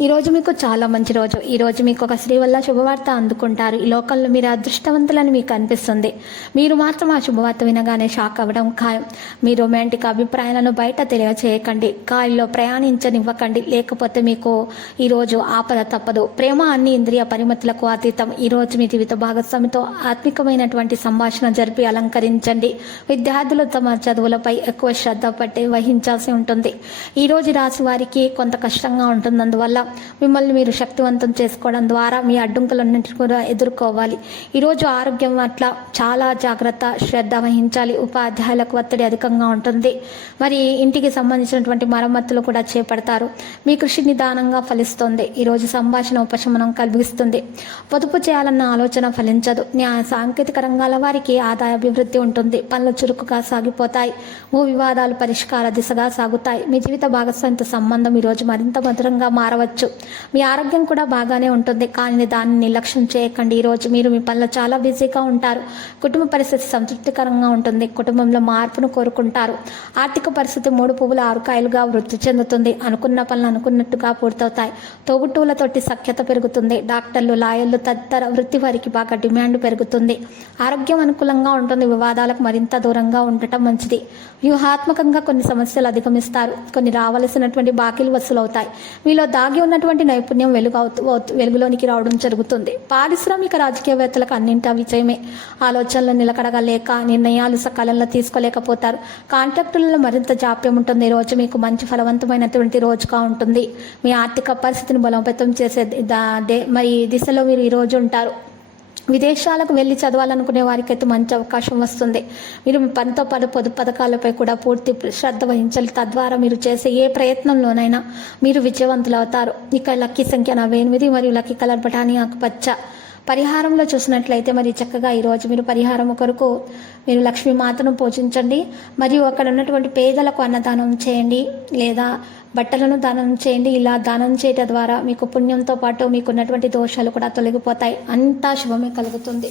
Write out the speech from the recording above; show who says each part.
Speaker 1: ఈరోజు మీకు చాలా మంచి రోజు. ఈరోజు మీకు ఒక స్త్రీ వల్ల శుభవార్త అందుకుంటారు. ఈ లోకంలో మీరు అదృష్టవంతులని మీకు అనిపిస్తుంది. మీరు మాత్రం ఆ శుభవార్త వినగానే షాక్ అవ్వడం ఖాయం. మీ రొమాంటిక్ అభిప్రాయాలను బయట తెలియచేయకండి. గాలిలో ప్రయాణించనివ్వకండి. లేకపోతే మీకు ఈరోజు ఆపద తప్పదు. ప్రేమ అన్ని ఇంద్రియ పరిమితులకు అతీతం. ఈరోజు మీ జీవిత భాగస్వామితో ఆత్మికమైనటువంటి సంభాషణ జరిపి అలంకరించండి. విద్యార్థులు తమ చదువులపై ఎక్కువ శ్రద్ధ పట్టి వహించాల్సి ఉంటుంది. ఈ రోజు రాశి వారికి కొంత కష్టంగా ఉంటుంది అందువల్ల మిమ్మల్ని మీరు శక్తివంతం చేసుకోవడం ద్వారా మీ అడ్డంకులన్నింటిని కూడా ఎదుర్కోవాలి. ఈరోజు ఆరోగ్యం పట్ల చాలా జాగ్రత్త శ్రద్ధ వహించాలి. ఉపాధ్యాయులకు ఒత్తిడి అధికంగా ఉంటుంది. మరి ఇంటికి సంబంధించినటువంటి మరమ్మతులు కూడా చేపడతారు. మీ కృషి నిదానంగా ఫలిస్తుంది. ఈరోజు సంభాషణ ఉపశమనం కలిగిస్తుంది. పొదుపు చేయాలన్న ఆలోచన ఫలించదు. న్యాయ సాంకేతిక రంగాల వారికి ఆదాయ అభివృద్ధి ఉంటుంది. పనులు చురుకుగా సాగిపోతాయి. భూ వివాదాలు పరిష్కార దిశగా సాగుతాయి. మీ జీవిత భాగస్వామితో సంబంధం ఈరోజు మరింత మధురంగా మారవచ్చు. మీ ఆరోగ్యం కూడా బాగానే ఉంటుంది. కానీ దాన్ని నిర్లక్ష్యం చేయకండి. ఈరోజు మీరు మీ పనులు చాలా బిజీగా ఉంటారు. కుటుంబ పరిస్థితి సంతృప్తికరంగా ఉంటుంది. కుటుంబంలో మార్పును కోరుకుంటారు. ఆర్థిక పరిస్థితి మూడు పువ్వుల ఆరుకాయలుగా వృద్ధి చెందుతుంది. అనుకున్న పనులు అనుకున్నట్టుగా పూర్తవుతాయి. తోబుట్టువులతోటి సఖ్యత పెరుగుతుంది. డాక్టర్లు లాయర్లు తదితర వృత్తి వారికి బాగా డిమాండ్ పెరుగుతుంది. ఆరోగ్యం అనుకూలంగా ఉంటుంది. వివాదాలకు మరింత దూరంగా ఉండటం మంచిది. వ్యూహాత్మకంగా కొన్ని సమస్యలు అధిగమిస్తారు. కొన్ని రావలసినటువంటి బాకీలు వసూలవుతాయి. మీలో దాగి ఉన్నటువంటి నైపుణ్యం వెలుగు అవుతూ వెలుగులోనికి రావడం జరుగుతుంది. పారిశ్రామిక రాజకీయవేత్తలకు అన్నింటా విజయమే. ఆలోచనలు నిలకడగా లేక నిర్ణయాలు సకాలంలో తీసుకోలేకపోతారు. కాంట్రాక్టులలో మరింత జాప్యం ఉంటుంది. ఈ రోజు మీకు మంచి ఫలవంతమైనటువంటి రోజుగా ఉంటుంది. మీ ఆర్థిక పరిస్థితిని బలోపేతం చేసే దా- దే- మరి ఈ దిశలో మీరు ఈ రోజు ఉంటారు. విదేశాలకు వెళ్ళి చదవాలనుకునే వారికి అయితే మంచి అవకాశం వస్తుంది. మీరు పనితో పాటు పొదుపు పథకాలపై కూడా పూర్తి శ్రద్ధ వహించాలి. తద్వారా మీరు చేసే ఏ ప్రయత్నంలోనైనా మీరు విజయవంతులు అవుతారు ఇక లక్కీ సంఖ్య నలభై ఎనిమిది మరియు లక్కీ కలర్ బఠానీ ఆకుపచ్చ. పరిహారంలో చూసినట్లయితే మరి చక్కగా ఈరోజు మీరు పరిహారం కొరకు మీరు లక్ష్మీ మాతను పూజించండి. మరియు అక్కడ ఉన్నటువంటి పేదలకు అన్నదానం చేయండి. లేదా బట్టలను దానం చేయండి. ఇలా దానం చేయటం ద్వారా మీకు పుణ్యంతో పాటు మీకున్నటువంటి దోషాలు కూడా తొలగిపోతాయి. అంతా శుభమే కలుగుతుంది.